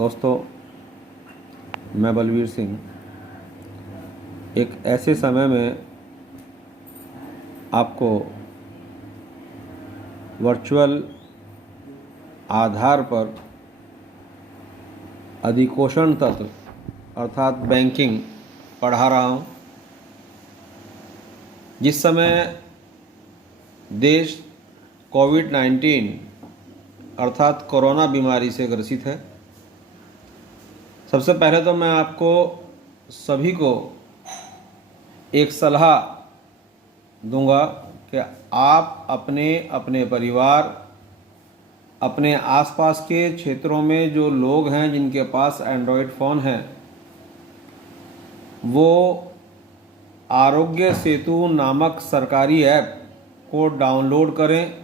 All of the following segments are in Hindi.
दोस्तों, मैं बलवीर सिंह एक ऐसे समय में आपको वर्चुअल आधार पर अधिकोषण तंत्र अर्थात बैंकिंग पढ़ा रहा हूँ। जिस समय देश कोविड-19 अर्थात कोरोना बीमारी से ग्रसित है, सबसे पहले तो मैं आपको सभी को एक सलाह दूंगा कि आप अपने अपने परिवार, अपने आसपास के क्षेत्रों में जो लोग हैं जिनके पास एंड्रॉयड फ़ोन हैं, वो आरोग्य सेतु नामक सरकारी ऐप को डाउनलोड करें,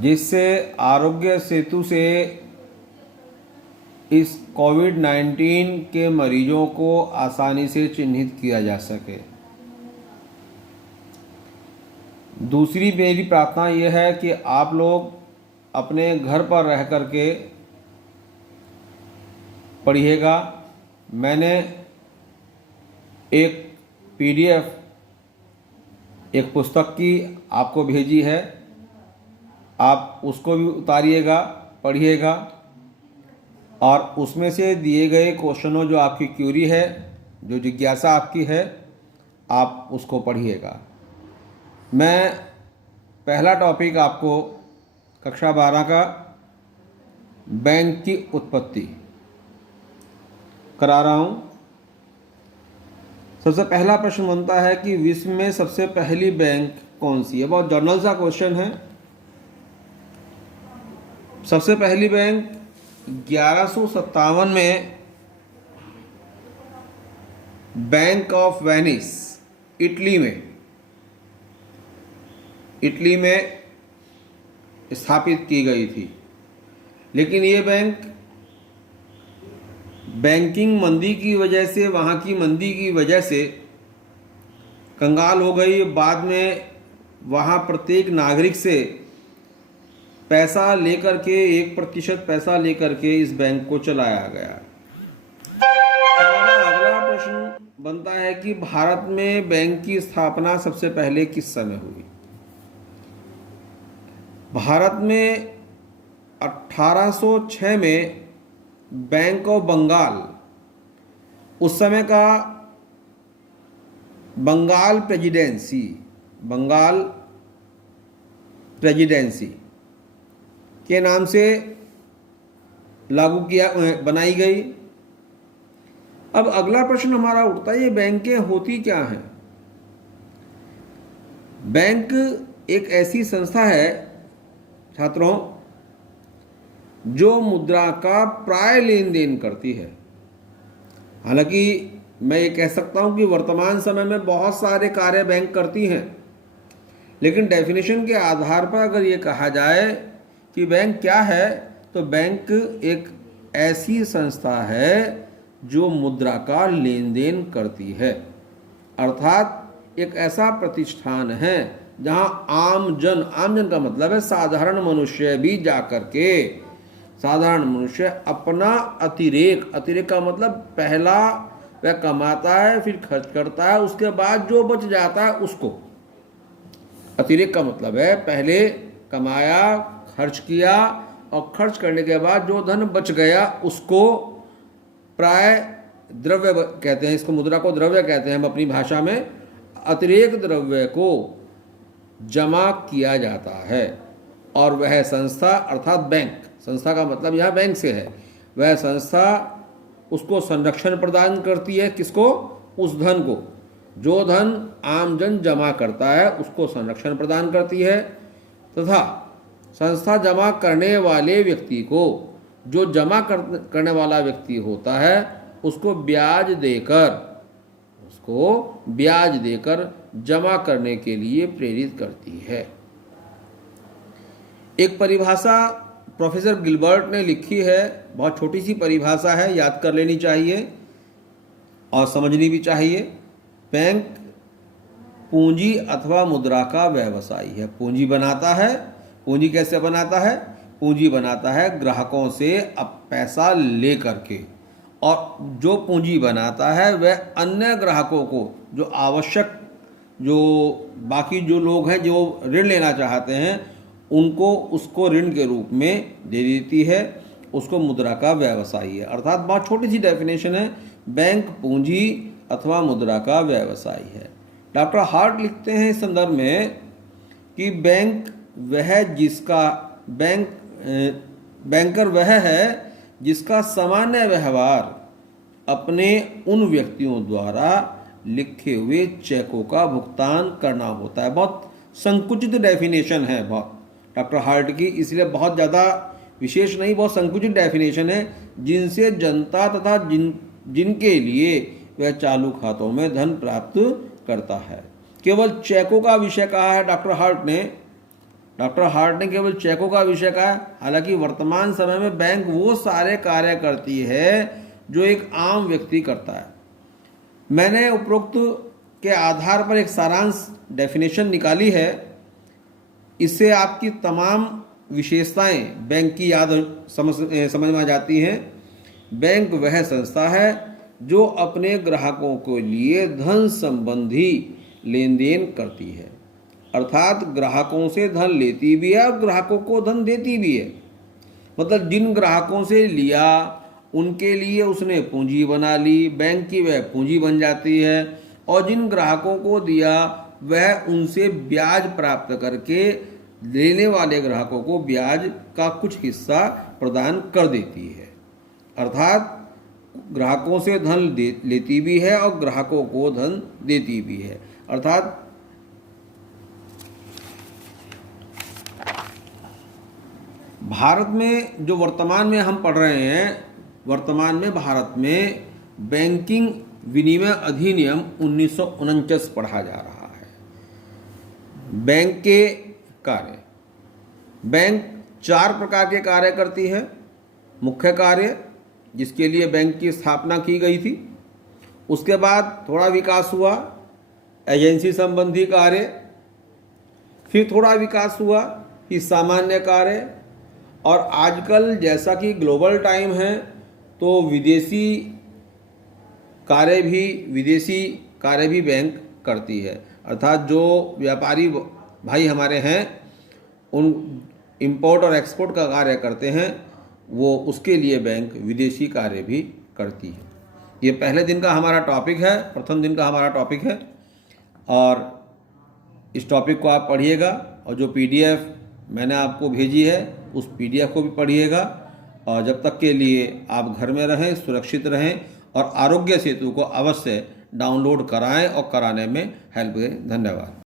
जिससे आरोग्य सेतु से इस कोविड-19 के मरीजों को आसानी से चिन्हित किया जा सके। दूसरी मेरी प्रार्थना यह है कि आप लोग अपने घर पर रह कर के पढ़िएगा। मैंने एक PDF एक पुस्तक की आपको भेजी है, आप उसको भी उतारिएगा, पढ़िएगा और उसमें से दिए गए क्वेश्चनों जो आपकी क्यूरी है, जो जिज्ञासा आपकी है, आप उसको पढ़िएगा। मैं पहला टॉपिक आपको कक्षा 12 का बैंक की उत्पत्ति करा रहा हूँ। सबसे पहला प्रश्न बनता है कि विश्व में सबसे पहली बैंक कौन सी है। बहुत जर्नल सा क्वेश्चन है। सबसे पहली बैंक 1157 में बैंक ऑफ वेनिस इटली में स्थापित की गई थी। लेकिन ये बैंक बैंकिंग मंदी की वजह से, वहाँ की मंदी की वजह से कंगाल हो गई। बाद में वहाँ प्रत्येक नागरिक से पैसा लेकर के 1% पैसा लेकर के इस बैंक को चलाया गया। हमारा अगला प्रश्न बनता है कि भारत में बैंक की स्थापना सबसे पहले किस समय हुई। भारत में 1806 में बैंक ऑफ बंगाल, उस समय का बंगाल प्रेसिडेंसी के नाम से बनाई गई। अब अगला प्रश्न हमारा उठता है, ये बैंकें होती क्या हैं। बैंक एक ऐसी संस्था है छात्रों, जो मुद्रा का प्राय लेन देन करती है। हालांकि मैं ये कह सकता हूं कि वर्तमान समय में बहुत सारे कार्य बैंक करती हैं, लेकिन डेफिनेशन के आधार पर अगर ये कहा जाए कि बैंक क्या है, तो बैंक एक ऐसी संस्था है जो मुद्रा का लेन देन करती है। अर्थात एक ऐसा प्रतिष्ठान है जहां आम जन का मतलब है साधारण मनुष्य भी जाकर के, साधारण मनुष्य अपना अतिरेक का मतलब पहला वह कमाता है, फिर खर्च करता है, उसके बाद जो बच जाता है उसको अतिरेक का मतलब है पहले कमाया, खर्च किया और खर्च करने के बाद जो धन बच गया उसको प्राय द्रव्य कहते हैं। इसको मुद्रा को द्रव्य कहते हैं हम अपनी भाषा में। अतिरेक द्रव्य को जमा किया जाता है और वह संस्था अर्थात बैंक, संस्था का मतलब यह बैंक से है, वह संस्था उसको संरक्षण प्रदान करती है। किसको? उस धन को, जो धन आम जन जमा करता है उसको संरक्षण प्रदान करती है। तथा संस्था जमा करने वाले व्यक्ति को, जो जमा करने वाला व्यक्ति होता है, उसको ब्याज देकर जमा करने के लिए प्रेरित करती है। एक परिभाषा प्रोफेसर गिलबर्ट ने लिखी है, बहुत छोटी सी परिभाषा है, याद कर लेनी चाहिए और समझनी भी चाहिए। बैंक पूंजी अथवा मुद्रा का व्यवसायी है। पूंजी बनाता है। पूंजी कैसे बनाता है? पूंजी बनाता है ग्राहकों से अब पैसा ले करके, और जो पूंजी बनाता है वह अन्य ग्राहकों को जो आवश्यक, जो बाकी जो लोग हैं जो ऋण लेना चाहते हैं उनको उसको ऋण के रूप में दे देती है। उसको मुद्रा का व्यवसायी है। अर्थात बहुत छोटी सी डेफिनेशन है, बैंक पूंजी अथवा मुद्रा का व्यवसायी है। डॉक्टर हार्ट लिखते हैं इस संदर्भ में कि बैंकर वह है जिसका सामान्य व्यवहार अपने उन व्यक्तियों द्वारा लिखे हुए चेकों का भुगतान करना होता है। बहुत संकुचित डेफिनेशन है बहुत डॉक्टर हार्ट की, इसलिए बहुत ज़्यादा विशेष नहीं, बहुत संकुचित डेफिनेशन है, जिनसे जनता तथा जिनके लिए वह चालू खातों में धन प्राप्त करता है। केवल चेकों का विषय कहा है डॉक्टर हार्ट ने केवल चेकों का विषय कहा है। हालांकि वर्तमान समय में बैंक वो सारे कार्य करती है जो एक आम व्यक्ति करता है। मैंने उपरोक्त के आधार पर एक सारांश डेफिनेशन निकाली है। इससे आपकी तमाम विशेषताएं बैंक की याद समझ में आ जाती हैं। बैंक वह संस्था है जो अपने ग्राहकों के लिए धन संबंधी लेन देन करती है, अर्थात ग्राहकों से धन लेती भी है और ग्राहकों को धन देती भी है। मतलब जिन ग्राहकों से लिया उनके लिए उसने पूंजी बना ली, बैंक की वह पूंजी बन जाती है, और जिन ग्राहकों को दिया वह उनसे ब्याज प्राप्त करके लेने वाले ग्राहकों को ब्याज का कुछ हिस्सा प्रदान कर देती है। अर्थात ग्राहकों से धन लेती भी है और ग्राहकों को धन देती भी है। अर्थात भारत में जो वर्तमान में हम पढ़ रहे हैं, वर्तमान में भारत में बैंकिंग विनिमय अधिनियम 1949 पढ़ा जा रहा है। बैंक के कार्य, बैंक 4 प्रकार के कार्य करती है। मुख्य कार्य, जिसके लिए बैंक की स्थापना की गई थी, उसके बाद थोड़ा विकास हुआ एजेंसी संबंधी कार्य, फिर थोड़ा विकास हुआ कि सामान्य कार्य, और आजकल जैसा कि ग्लोबल टाइम है तो विदेशी कार्य भी बैंक करती है। अर्थात जो व्यापारी भाई हमारे हैं उन इंपोर्ट और एक्सपोर्ट का कार्य करते हैं, वो उसके लिए बैंक विदेशी कार्य भी करती है। ये पहले दिन का हमारा टॉपिक है, प्रथम दिन का हमारा टॉपिक है, और इस टॉपिक को आप पढ़िएगा, और जो PDF मैंने आपको भेजी है उस PDF को भी पढ़िएगा। और जब तक के लिए आप घर में रहें, सुरक्षित रहें, और आरोग्य सेतु को अवश्य डाउनलोड कराएं और कराने में हेल्प करें। धन्यवाद।